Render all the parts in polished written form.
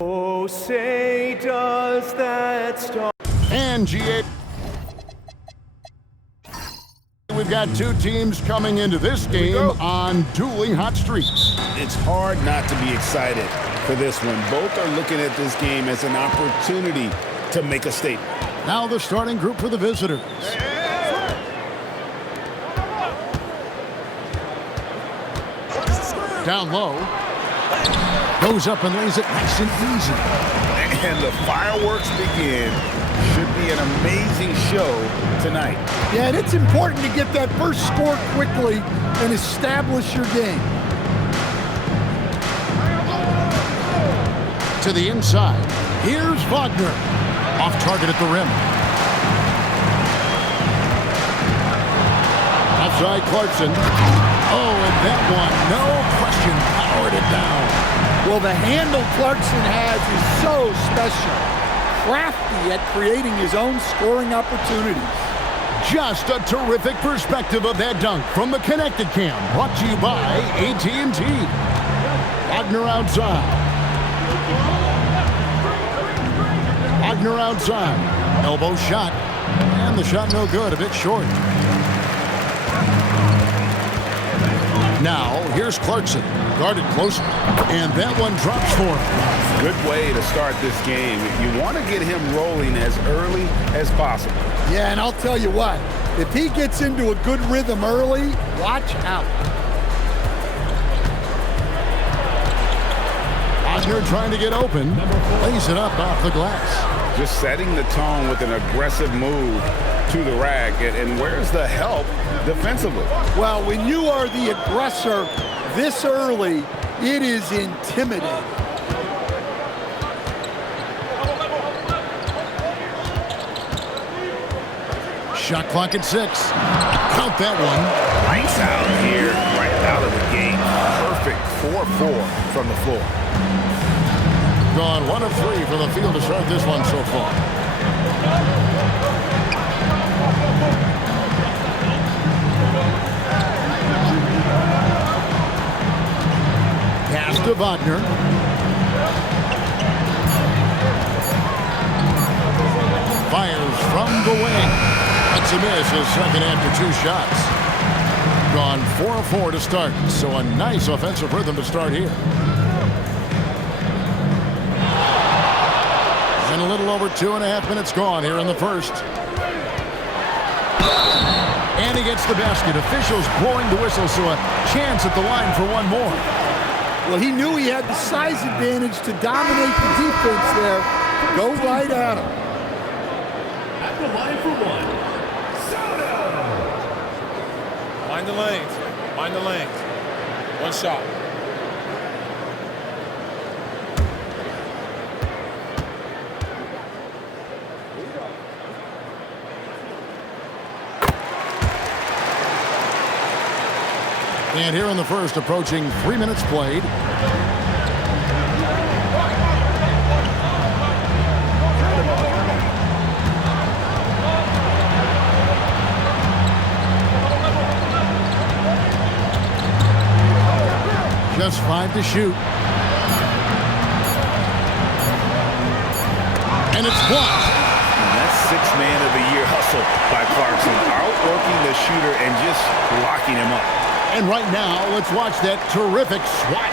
Oh, say does that star. And we've got two teams coming into this game on dueling hot streaks. It's hard not to be excited for this one. Both are looking at this game as an opportunity to make a statement. Now the starting group for the visitors. Down low. Goes up and lays it nice and easy. And the fireworks begin. Should be an amazing show tonight. Yeah, and it's important to get that first score quickly and establish your game. To the inside. Here's Wagner. Off target at the rim. Outside Clarkson. Oh, and that one, no question, powered it down. Well, the handle Clarkson has is so special. Crafty at creating his own scoring opportunities. Just a terrific perspective of that dunk from the Connected Cam. Brought to you by AT&T. Wagner outside. Wagner outside. Elbow shot. And the shot no good, a bit short. Now, here's Clarkson. Guarded closer. And that one drops for him. Good way to start this game. You want to get him rolling as early as possible. Yeah, and I'll tell you what. If he gets into a good rhythm early, watch out. Wagner trying to get open. Lays it up off the glass. Just setting the tone with an aggressive move to the rack. And where's the help defensively? Well, when you are the aggressor this early, it is intimidating. Shot clock at 6. Count that one. Lights out here, right out of the gate. Perfect 4-4 from the floor. Gone 1 of 3 for the field to start this one so far. Pass to Wagner. Fires from the wing. That's a miss, his second after 2 shots. Gone 4 of 4 to start, so a nice offensive rhythm to start here. And a little over 2.5 minutes gone here in the first. And he gets the basket. Officials blowing the whistle, so a chance at the line for one more. Well, he knew he had the size advantage to dominate the defense there. Go right at him. At the line for one. Mind the lanes. Mind the lanes. One shot. And here in the first, approaching 3 minutes played. Just 5 to shoot. And it's blocked. And that's 6th man of the year hustle by Clarkson. Outworking the shooter and just locking him up. And right now, let's watch that terrific swat.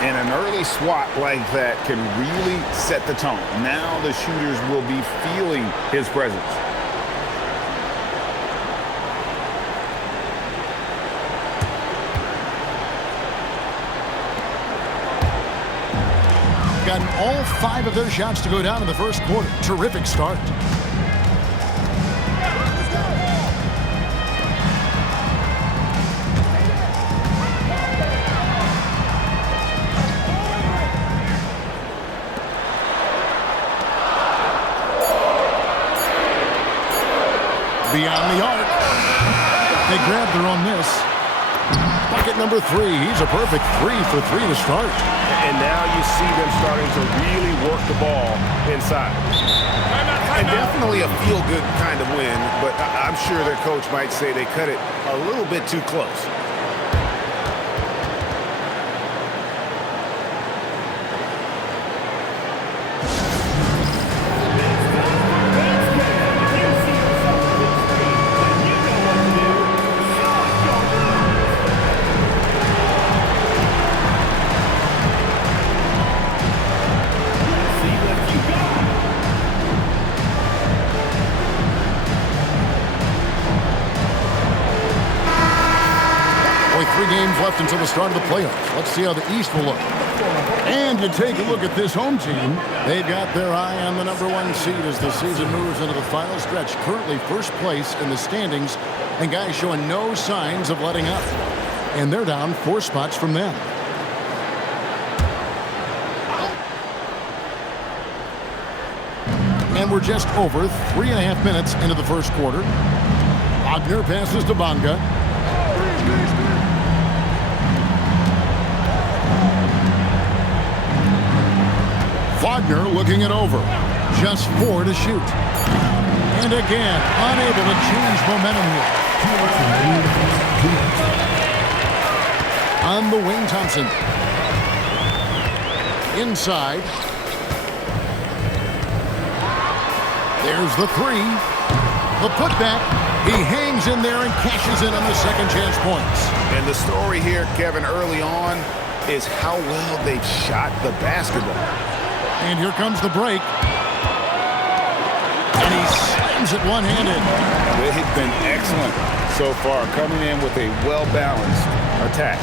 And an early swat like that can really set the tone. Now the shooters will be feeling his presence. Gotten all 5 of their shots to go down in the first quarter. Terrific start. Beyond the arc. They grab their own miss. Bucket number 3. He's a perfect 3 for 3 to start. And now you see them starting to really work the ball inside. And definitely a feel-good kind of win, but I'm sure their coach might say they cut it a little bit too close. left until the start of the playoffs. Let's see how the East will look. And you take a look at this home team. They've got their eye on the #1 seed as the season moves into the final stretch. Currently first place in the standings, and guys showing no signs of letting up. And they're down 4 spots from them. And we're just over 3.5 minutes into the first quarter. Wagner passes to Bonga. Wagner looking it over. Just 4 to shoot. And again, unable to change momentum here. On the wing, Thompson. Inside. There's the 3. The putback. He hangs in there and cashes in on the second chance points. And the story here, Kevin, early on is how well they've shot the basketball. And here comes the break. And he slams it one-handed. They've been excellent so far, coming in with a well-balanced attack.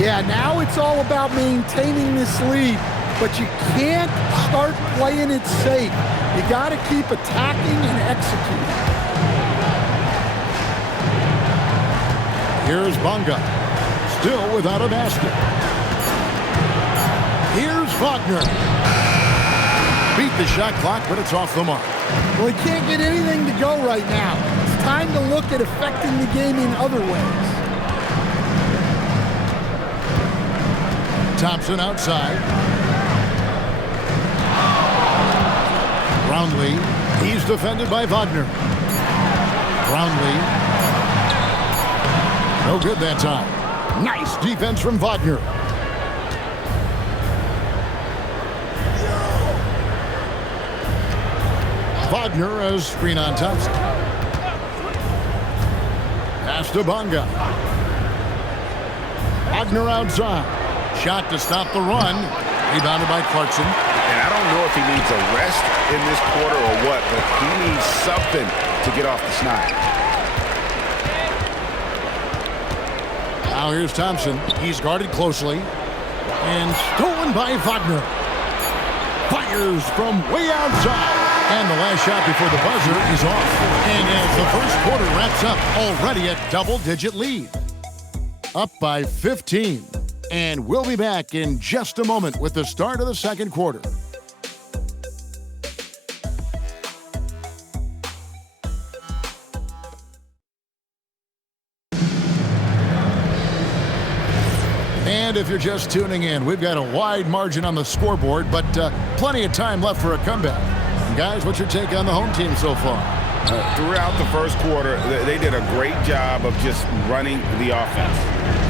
Yeah, now it's all about maintaining this lead, but you can't start playing it safe. You got to keep attacking and executing. Here's Bonga, still without a basket. Here's Wagner. Beat the shot clock, but it's off the mark. Well, he can't get anything to go right now. It's time to look at affecting the game in other ways. Thompson outside. Brownlee. He's defended by Wagner. Brownlee. No good that time. Nice defense from Wagner. Wagner as screen on Thompson. Pass to Bonga. Wagner outside. Shot to stop the run. Rebounded by Clarkson. And I don't know if he needs a rest in this quarter or what, but he needs something to get off the snide. Now here's Thompson. He's guarded closely. And stolen by Wagner. Fires from way outside. And the last shot before the buzzer is off. And as the first quarter wraps up, already a double-digit lead. Up by 15. And we'll be back in just a moment with the start of the second quarter. And if you're just tuning in, we've got a wide margin on the scoreboard, but plenty of time left for a comeback. And guys, what's your take on the home team so far? Throughout the first quarter, they did a great job of just running the offense.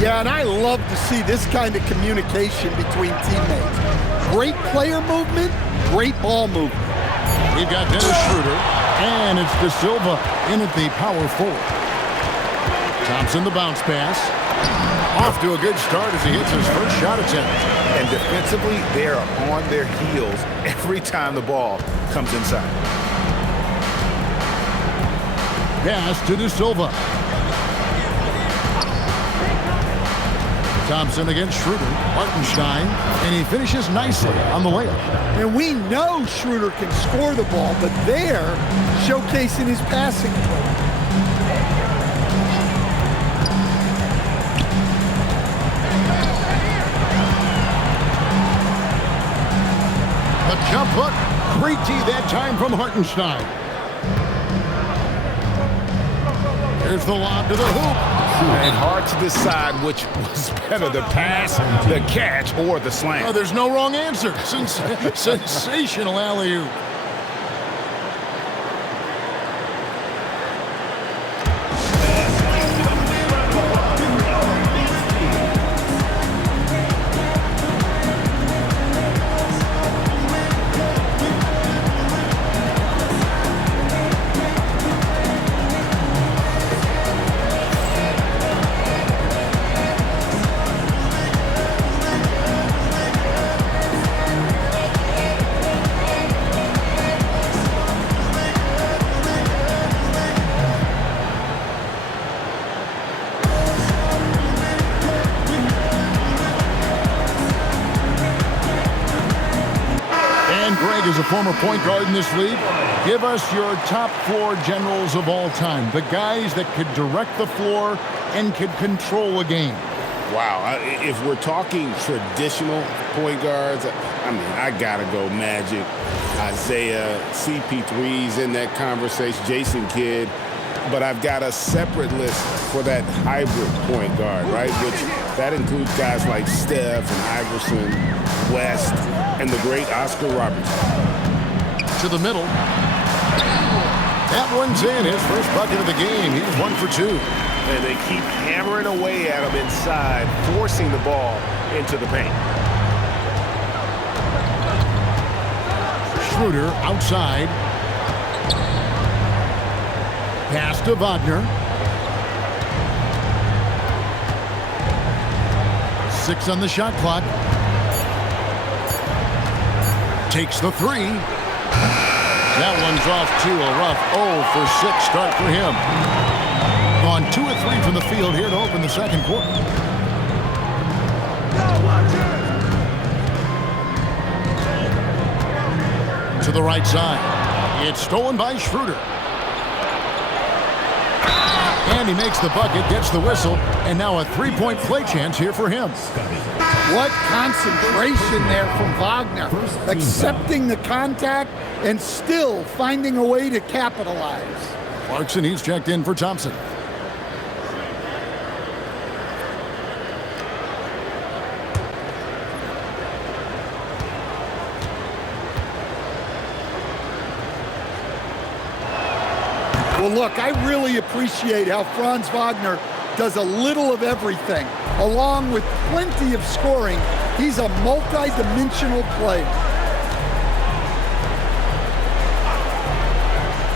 Yeah, and I love to see this kind of communication between teammates. Great player movement, great ball movement. We've got Dennis Schroeder, and it's De Silva in at the power forward. Thompson the bounce pass. Off to a good start as he hits his first shot attempt. And defensively, they are on their heels every time the ball comes inside. Pass to De Silva. Thompson against Schroeder. Hartenstein, and he finishes nicely on the layup. And we know Schroeder can score the ball, but they're showcasing his passing ability. The jump hook. Great D that time from Hartenstein. Here's the lob to the hoop. And hard to decide which was better, the pass, the catch, or the slam. Oh, there's no wrong answer. Sensational alley-oop. Greg is a former point guard in this league. Give us your top floor generals of all time, the guys that could direct the floor and could control a game. Wow, if we're talking traditional point guards, I mean, I got to go Magic, Isaiah, CP3's in that conversation, Jason Kidd. But I've got a separate list for that hybrid point guard, right? Which that includes guys like Steph and Iverson, West, and the great Oscar Robertson. To the middle. That one's in. His first bucket of the game. He's 1 for 2. And they keep hammering away at him inside, forcing the ball into the paint. Schroeder outside. Pass to Wagner. 6 on the shot clock. Takes the 3. That one's off to a rough 0 for 6 start for him. On 2 of 3 from the field here to open the second quarter. To the right side. It's stolen by Schroeder. And he makes the bucket, gets the whistle, and now a three-point play chance here for him. What concentration there from Wagner. Accepting the contact and still finding a way to capitalize. Clarkson, he's checked in for Thompson. Well, look, I really appreciate how Franz Wagner does a little of everything. Along with plenty of scoring, he's a multi-dimensional player.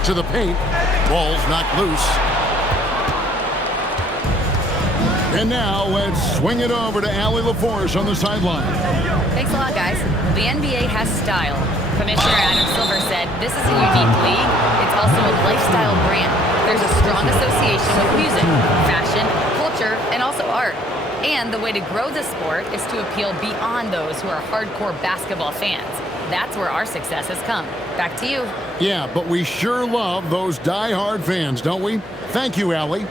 To the paint. Ball's knocked loose. And now let's swing it over to Allie LaForce on the sideline. Thanks a lot, guys. The NBA has style. Commissioner Adam Silver said, this is a unique league. It's also a lifestyle brand. There's a strong association with music, fashion, culture, and also art. And the way to grow the sport is to appeal beyond those who are hardcore basketball fans. That's where our success has come. Back to you. Yeah, but we sure love those die-hard fans, don't we? Thank you, Allie.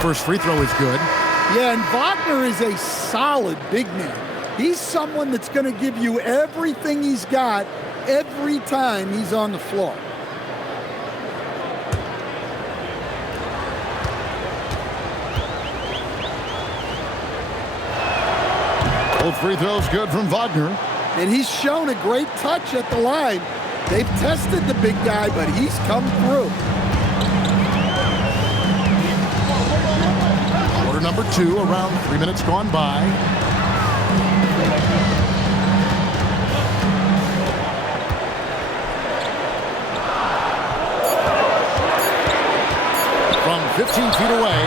First free throw is good. Yeah, and Wagner is a solid big man. He's someone that's going to give you everything he's got every time he's on the floor. Both free throws good from Wagner. And he's shown a great touch at the line. They've tested the big guy, but he's come through. Number 2, around 3 minutes gone by. From 15 feet away.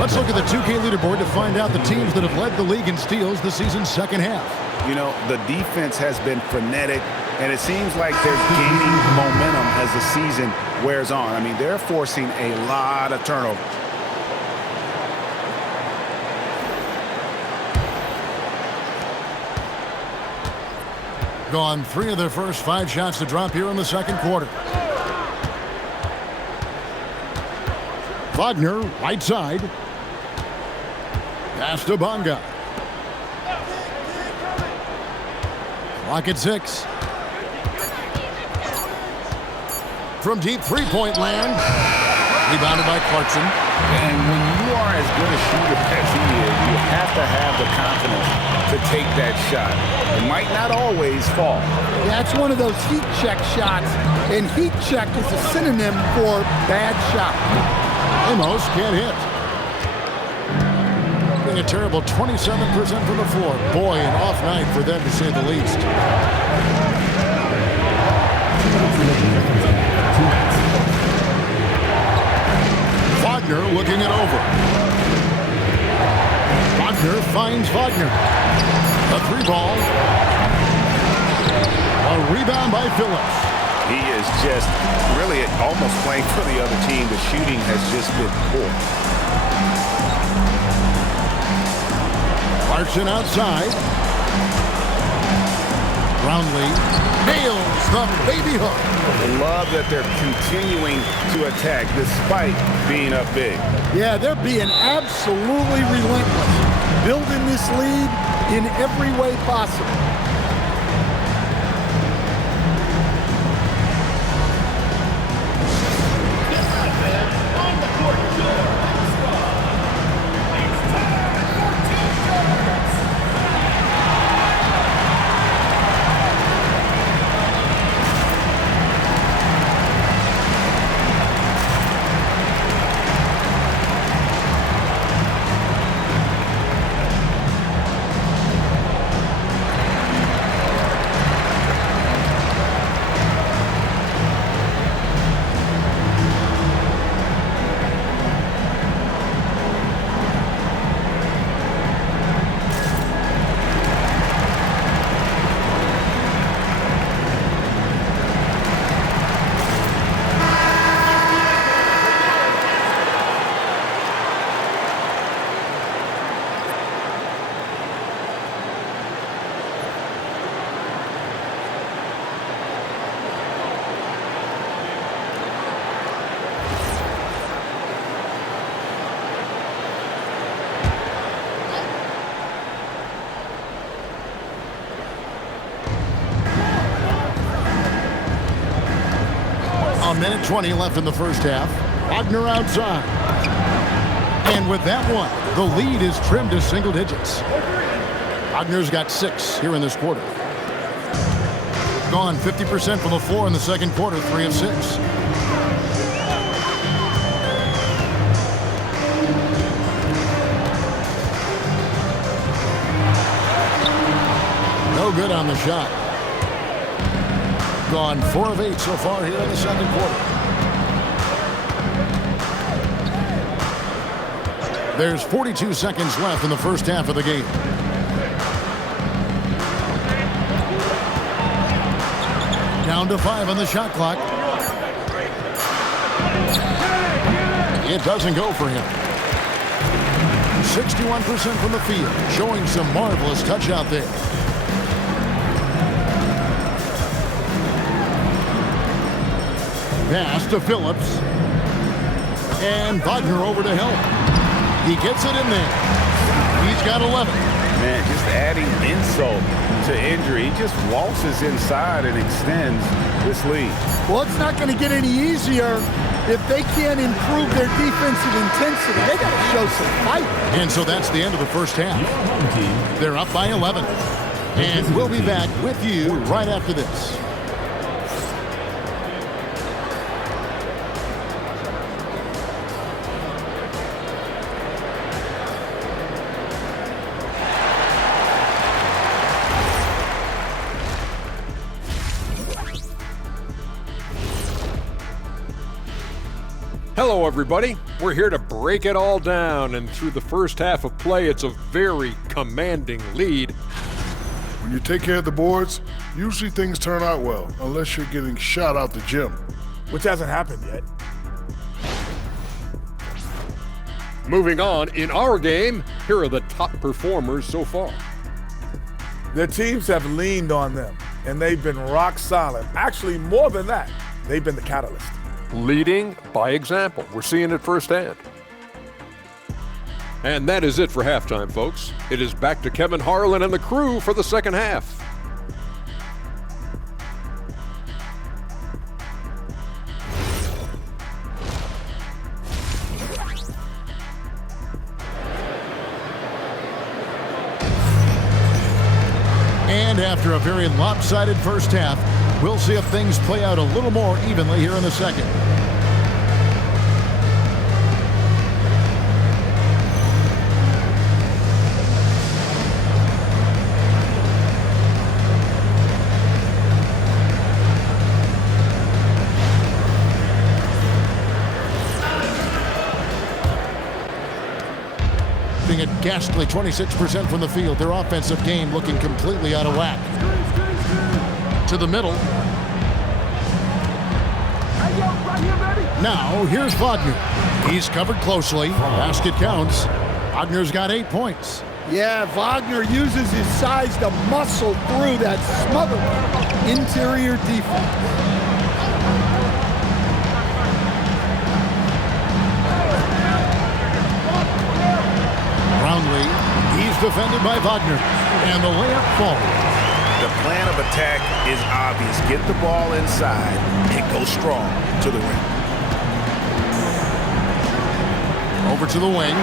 Let's look at the 2K leaderboard to find out the teams that have led the league in steals this season's second half. You know, the defense has been frenetic, and it seems like they're gaining momentum as the season wears on. I mean, they're forcing a lot of turnovers. Gone 3 of their first 5 shots to drop here in the second quarter. Wagner, right side. Pass to Bonga. Clock at 6. From deep three-point land. Rebounded by Clarkson. And when you are as good a shooter as he is, you have to have the confidence to take that shot. It might not always fall. That's one of those heat check shots, and heat check is a synonym for bad shot. Amos can't hit. Being a terrible 27% from the floor. Boy, an off night for them to say the least. Wagner looking it over. Wagner finds Wagner. A 3 ball. A rebound by Phillips. He is just really almost playing for the other team. The shooting has just been poor. Larson outside. Brownlee nails the baby hook. I love that they're continuing to attack despite being up big. Yeah, they're being absolutely relentless, building this lead in every way possible. A minute 20 left in the first half. Wagner outside. And with that one, the lead is trimmed to single digits. Wagner's got 6 here in this quarter. Gone 50% from the floor in the second quarter, 3 of 6. No good on the shot. Gone 4 of 8 so far here in the second quarter. There's 42 seconds left in the first half of the game. Down to 5 on the shot clock. It doesn't go for him. 61% from the field, showing some marvelous touch out there. Pass to Phillips. And Wagner over to help. He gets it in there. He's got 11. Man, just adding insult to injury. He just waltzes inside and extends this lead. Well, it's not going to get any easier if they can't improve their defensive intensity. They got to show some fight. And so that's the end of the first half. They're up by 11. And we'll be back with you right after this. Hello, everybody. We're here to break it all down, and through the first half of play, it's a very commanding lead. When you take care of the boards, usually things turn out well, unless you're getting shot out the gym. Which hasn't happened yet. Moving on, in our game, here are the top performers so far. Their teams have leaned on them, and they've been rock solid. Actually, more than that, they've been the catalyst. Leading by example. We're seeing it firsthand. And that is it for halftime, folks. It is back to Kevin Harlan and the crew for the second half. And after a very lopsided first half, we'll see if things play out a little more evenly here in the second. Being a ghastly 26% from the field, their offensive game looking completely out of whack. To the middle. Now, here's Wagner. He's covered closely. Basket counts. Wagner's got 8 points. Yeah, Wagner uses his size to muscle through that smothered interior defense. Brownlee, he's defended by Wagner, and the layup falls. The plan of attack is obvious. Get the ball inside and go strong to the rim. Over to the wing.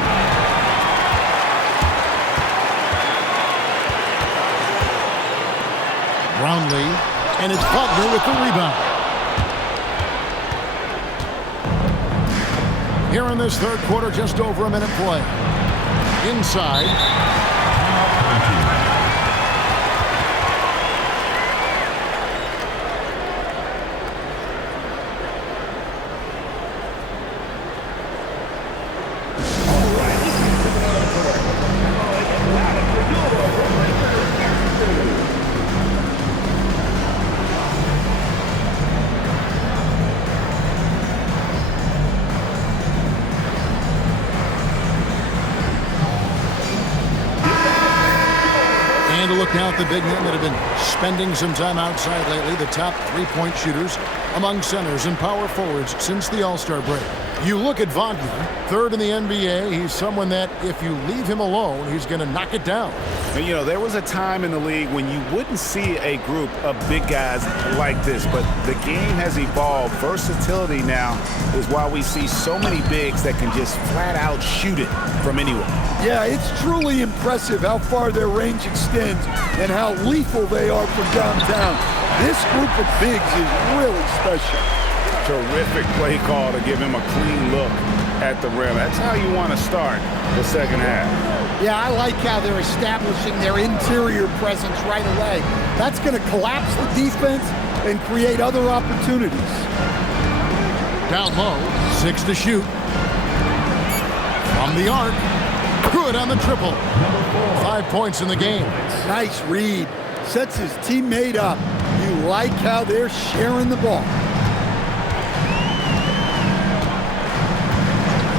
Brownlee, and it's Wagner with the rebound. Here in this third quarter, just over a minute play. Inside. Look now at the big men that have been spending some time outside lately, the top three-point shooters among centers and power forwards since the All-Star break. You look at Wagner, third in the NBA. He's someone that if you leave him alone, he's going to knock it down. And, you know, there was a time in the league when you wouldn't see a group of big guys like this, but the game has evolved. Versatility now is why we see so many bigs that can just flat out shoot it from anywhere. Yeah, it's truly impressive how far their range extends and how lethal they are from downtown. This group of bigs is really special. Terrific play call to give him a clean look at the rim. That's how you want to start the second half. Yeah, I like how they're establishing their interior presence right away. That's going to collapse the defense and create other opportunities. Down low, 6 to shoot. From the arc, good on the triple. 5 points in the game. Nice read. Sets his teammate up. You like how they're sharing the ball.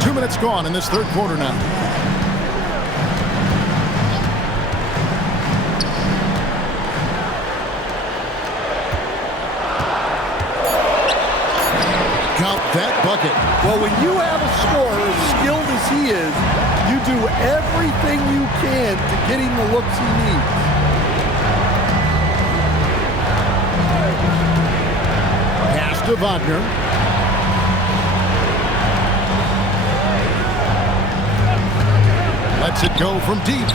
2 minutes gone in this third quarter now. Count that bucket. Well, when you have a scorer as skilled as he is, you do everything you can to get him the looks he needs. Pass to Wagner. Lets it go from deep.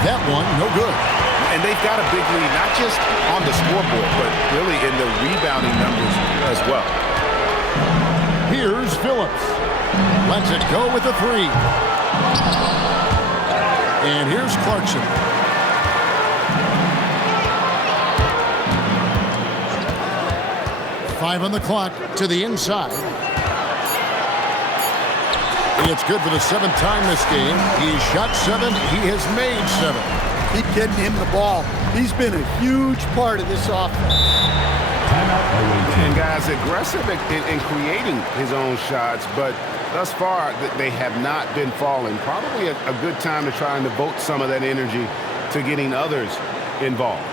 That one, no good. And they've got a big lead, not just on the scoreboard, but really in the rebounding numbers as well. Here's Phillips. Lets it go with a three. And here's Clarkson. Five on the clock to the inside. It's good for the 7th time this game. He's shot 7. He has made 7. Keep getting him the ball. He's been a huge part of this offense. And guys, aggressive in creating his own shots, but thus far they have not been falling. Probably a good time to try and devote some of that energy to getting others involved.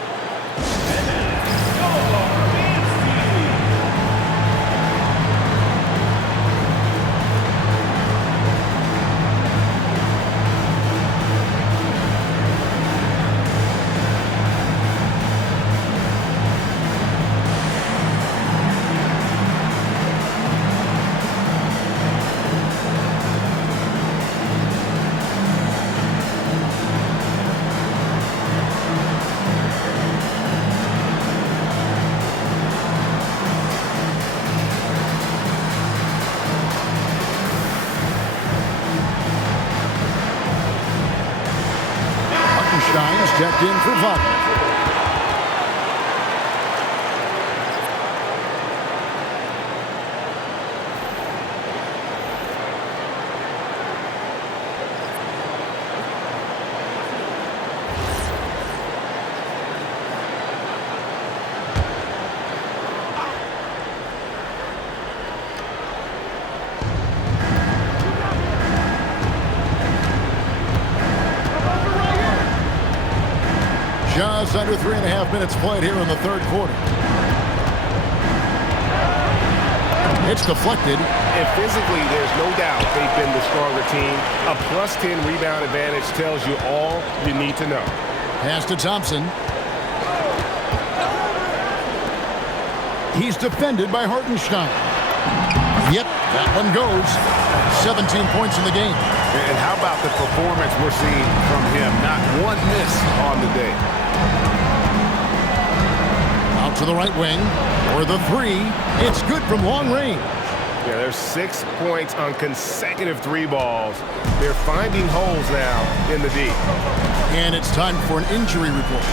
Checked in for Wagner. Just under 3.5 minutes played here in the third quarter. It's deflected. And physically, there's no doubt they've been the stronger team. A +10 rebound advantage tells you all you need to know. Pass to Thompson. He's defended by Hartenstein. Yep, that one goes. 17 points in the game. And how about the performance we're seeing from him? Not one miss on the day. Out to the right wing. For the three. It's good from long range. Yeah, there's 6 points on consecutive 3 balls. They're finding holes now in the D. And it's time for an injury report.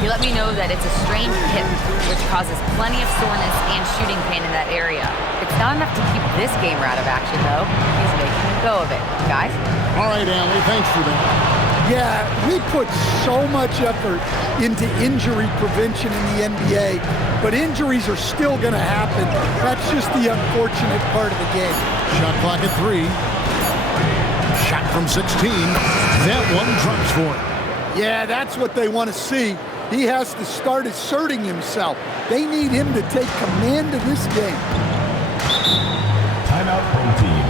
He let me know that it's a strained hip, which causes plenty of soreness and shooting pain in that area. It's not enough to keep this gamer out of action, though. He's making a go of it. Guys? All right, Allie, thanks for that. Yeah, we put so much effort into injury prevention in the NBA, but injuries are still going to happen. That's just the unfortunate part of the game. Shot clock at 3. Shot from 16. That one drops for him. Yeah, that's what they want to see. He has to start asserting himself. They need him to take command of this game. Timeout home team.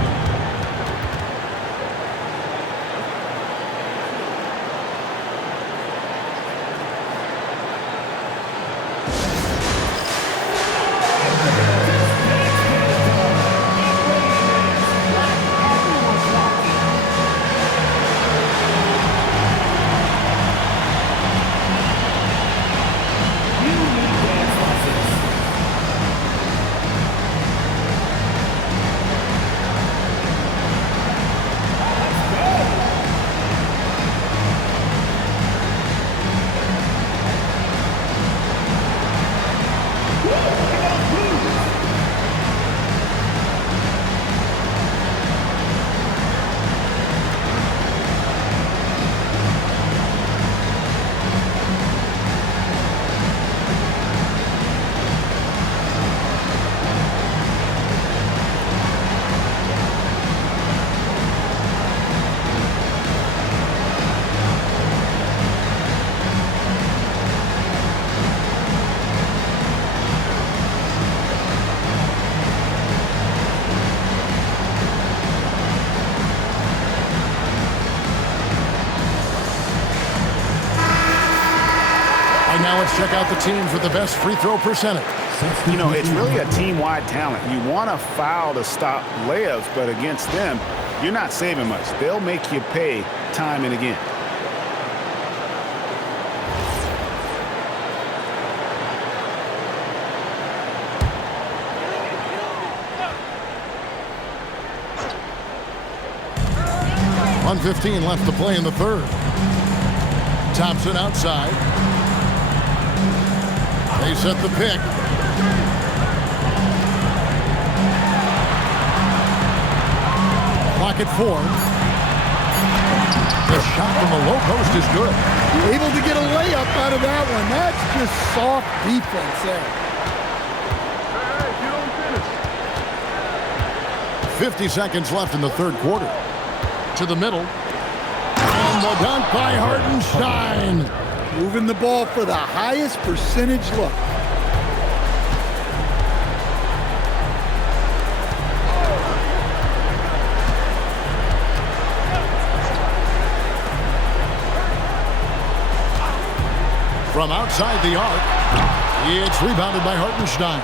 Now let's check out the teams with the best free throw percentage. You know, it's really a team-wide talent. You want to foul to stop layups, but against them, you're not saving much. They'll make you pay time and again. .115 left to play in the third. Thompson outside. They set the pick. Clock at 4. The shot from the low post is good. Able to get a layup out of that one. That's just soft defense there. 50 seconds left in the third quarter. To the middle. And the dunk by Hartenstein. Moving the ball for the highest percentage look. From outside the arc, it's rebounded by Hartenstein.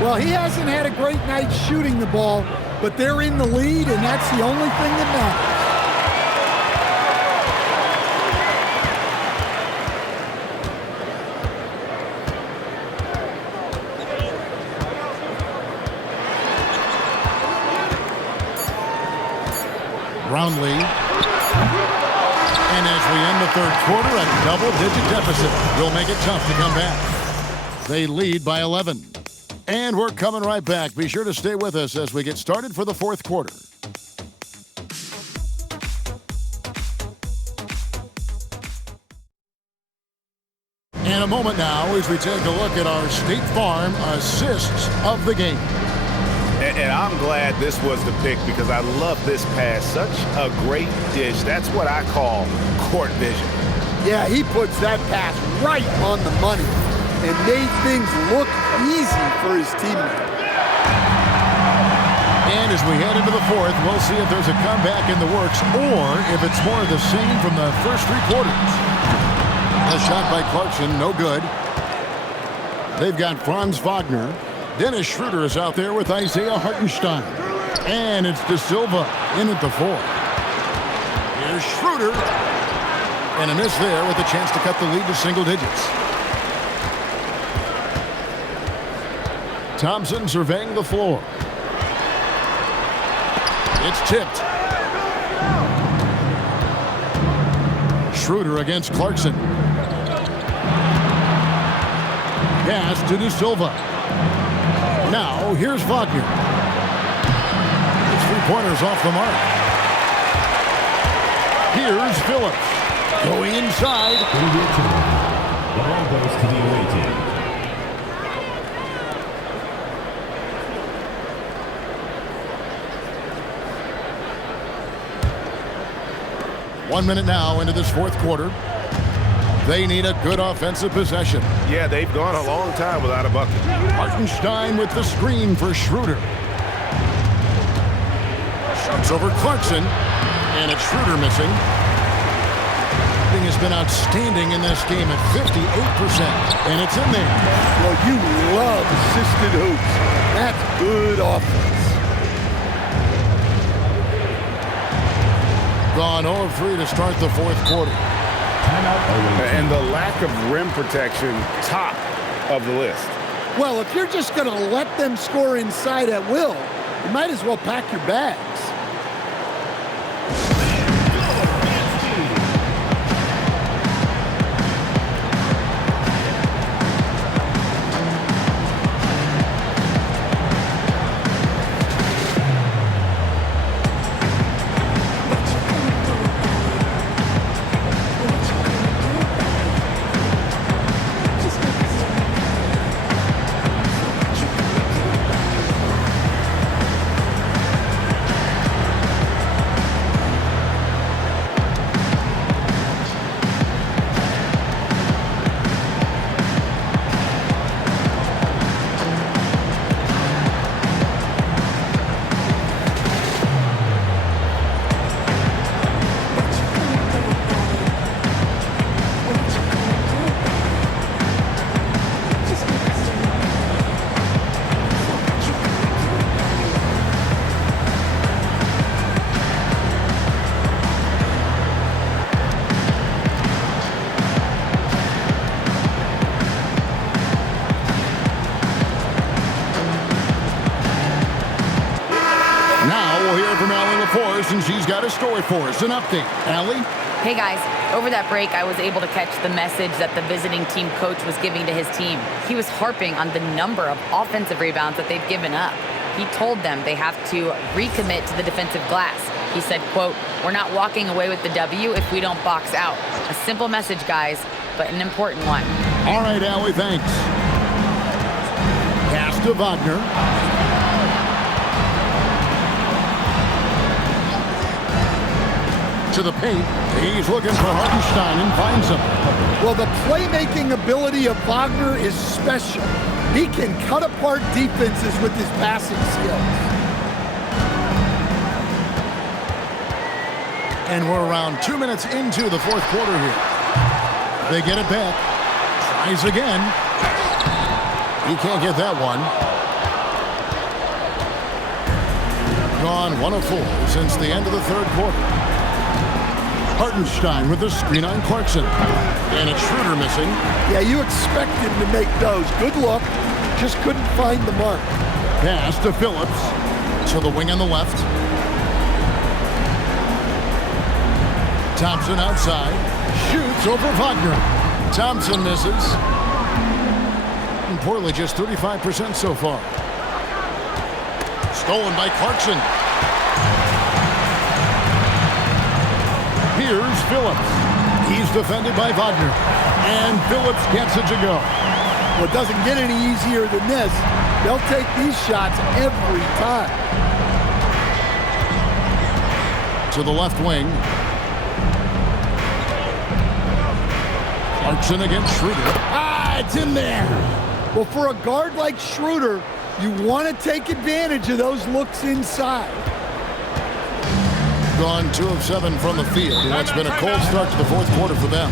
Well, he hasn't had a great night shooting the ball, but they're in the lead, and that's the only thing that matters. Brownlee. And as we end the third quarter, a double-digit deficit will make it tough to come back. They lead by 11. And we're coming right back. Be sure to stay with us as we get started for the fourth quarter. In a moment now as we take a look at our State Farm assists of the game. And I'm glad this was the pick because I love this pass. Such a great dish. That's what I call court vision. Yeah, he puts that pass right on the money and made things look easy for his teammate. And as we head into the fourth, we'll see if there's a comeback in the works or if it's more of the same from the first 3 quarters. A shot by Clarkson, no good. They've got Franz Wagner. Dennis Schroeder is out there with Isaiah Hartenstein. And it's De Silva in at the 4. Here's Schroeder. And a miss there with a chance to cut the lead to single digits. Thompson surveying the floor. It's tipped. Schroeder against Clarkson. Pass to De Silva. Now here's Wagner. His 3-pointers off the mark. Here's Phillips. Going inside. The ball goes to the away team. One minute now into this fourth quarter. They need a good offensive possession. Yeah, they've gone a long time without a bucket. Hartenstein with the screen for Schroeder. Shoots over Clarkson. And it's Schroeder missing. Shooting has been outstanding in this game at 58%. And it's in there. Well, you love assisted hoops. That's good offense. Gone 0-3 to start the fourth quarter. And the lack of rim protection, top of the list. Well, if you're just going to let them score inside at will, you might as well pack your bags. And she's got a story for us, an update. Allie? Hey guys, over that break, I was able to catch the message that the visiting team coach was giving to his team. He was harping on the number of offensive rebounds that they've given up. He told them they have to recommit to the defensive glass. He said, quote, "We're not walking away with the W if we don't box out." A simple message, guys, but an important one. All right, Allie, thanks. Pass to Wagner. To the paint. He's looking for Hartenstein and finds him. Well, the playmaking ability of Wagner is special. He can cut apart defenses with his passing skills. And we're around 2 minutes into the fourth quarter here. They get it back. Tries again. He can't get that one. Gone 1 of 4 since the end of the third quarter. Hartenstein with the screen on Clarkson. And it's Schroeder missing. Yeah, you expect him to make those. Good look. Just couldn't find the mark. Pass to Phillips. To the wing on the left. Thompson outside. Shoots over Wagner. Thompson misses. And Portland just 35% so far. Stolen by Clarkson. Here's Phillips. He's defended by Wagner. And Phillips gets it to go. Well, it doesn't get any easier than this. They'll take these shots every time. To the left wing. Clarkson against Schroeder. It's in there. Well, for a guard like Schroeder, you want to take advantage of those looks inside. Gone 2 of 7 from the field, and it's been a cold start to the fourth quarter for them.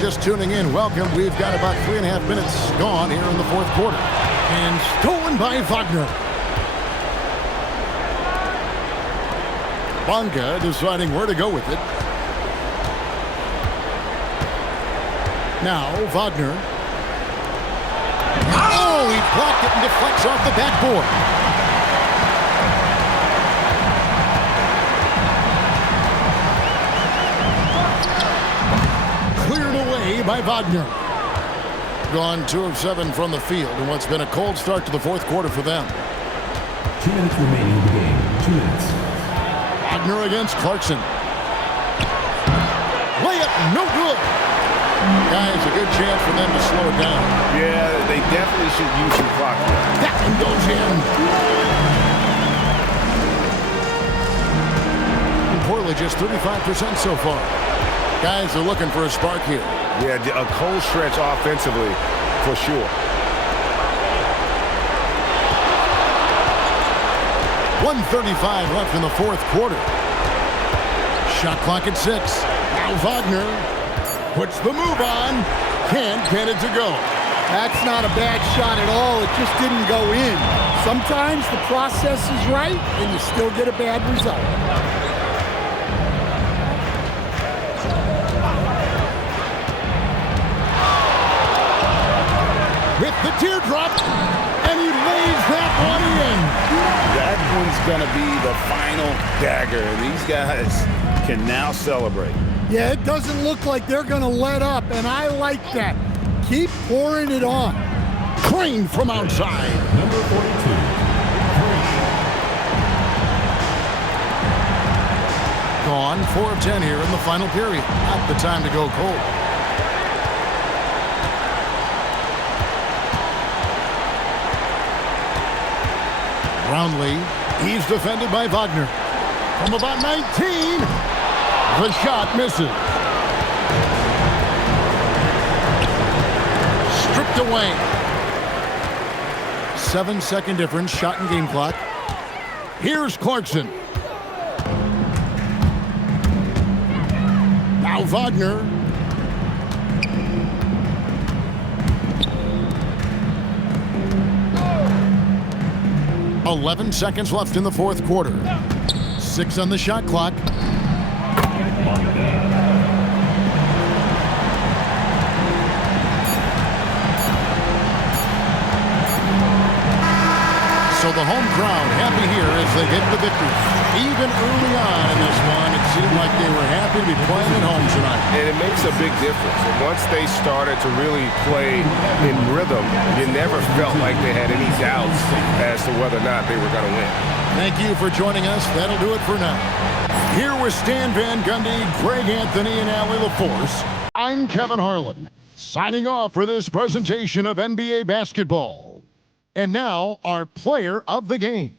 Just tuning in, welcome. We've got about 3.5 minutes gone here in the fourth quarter. And stolen by Wagner. Bonga deciding where to go with it. Now Wagner. Oh, he blocked it and deflects off the backboard. By Wagner. Gone 2 of 7 from the field in what's been a cold start to the fourth quarter for them. 2 minutes remaining in the game. 2 minutes. Wagner against Clarkson. Layup, no good. Guys, a good chance for them to slow it down. Yeah, they definitely should use some clock. That one goes in. Portland just 35% so far. Guys are looking for a spark here. Yeah, a cold stretch offensively, for sure. 1:35 left in the fourth quarter. Shot clock at 6. Now Wagner puts the move on. Can't get it to go. That's not a bad shot at all. It just didn't go in. Sometimes the process is right, and you still get a bad result. With the teardrop, and he lays that one in. That one's going to be the final dagger, and these guys can now celebrate. Yeah, it doesn't look like they're going to let up, and I like that. Keep pouring it on. Crane from outside. Number 42. Gone 4 of 10 here in the final period. Not the time to go cold. Brownlee, he's defended by Wagner. From about 19, the shot misses. Stripped away. 7-second difference, shot and game clock. Here's Clarkson. Now Wagner. Oh. 11 seconds left in the fourth quarter. 6 on the shot clock. So the the home crowd happy here as they get the victory. Even early on in this one, it seemed like they were happy to be playing at home tonight. And it makes a big difference. And once they started to really play in rhythm, you never felt like they had any doubts as to whether or not they were going to win. Thank you for joining us. That'll do it for now. Here with Stan Van Gundy, Greg Anthony, and Allie LaForce, I'm Kevin Harlan, signing off for this presentation of NBA basketball. And now, our player of the game.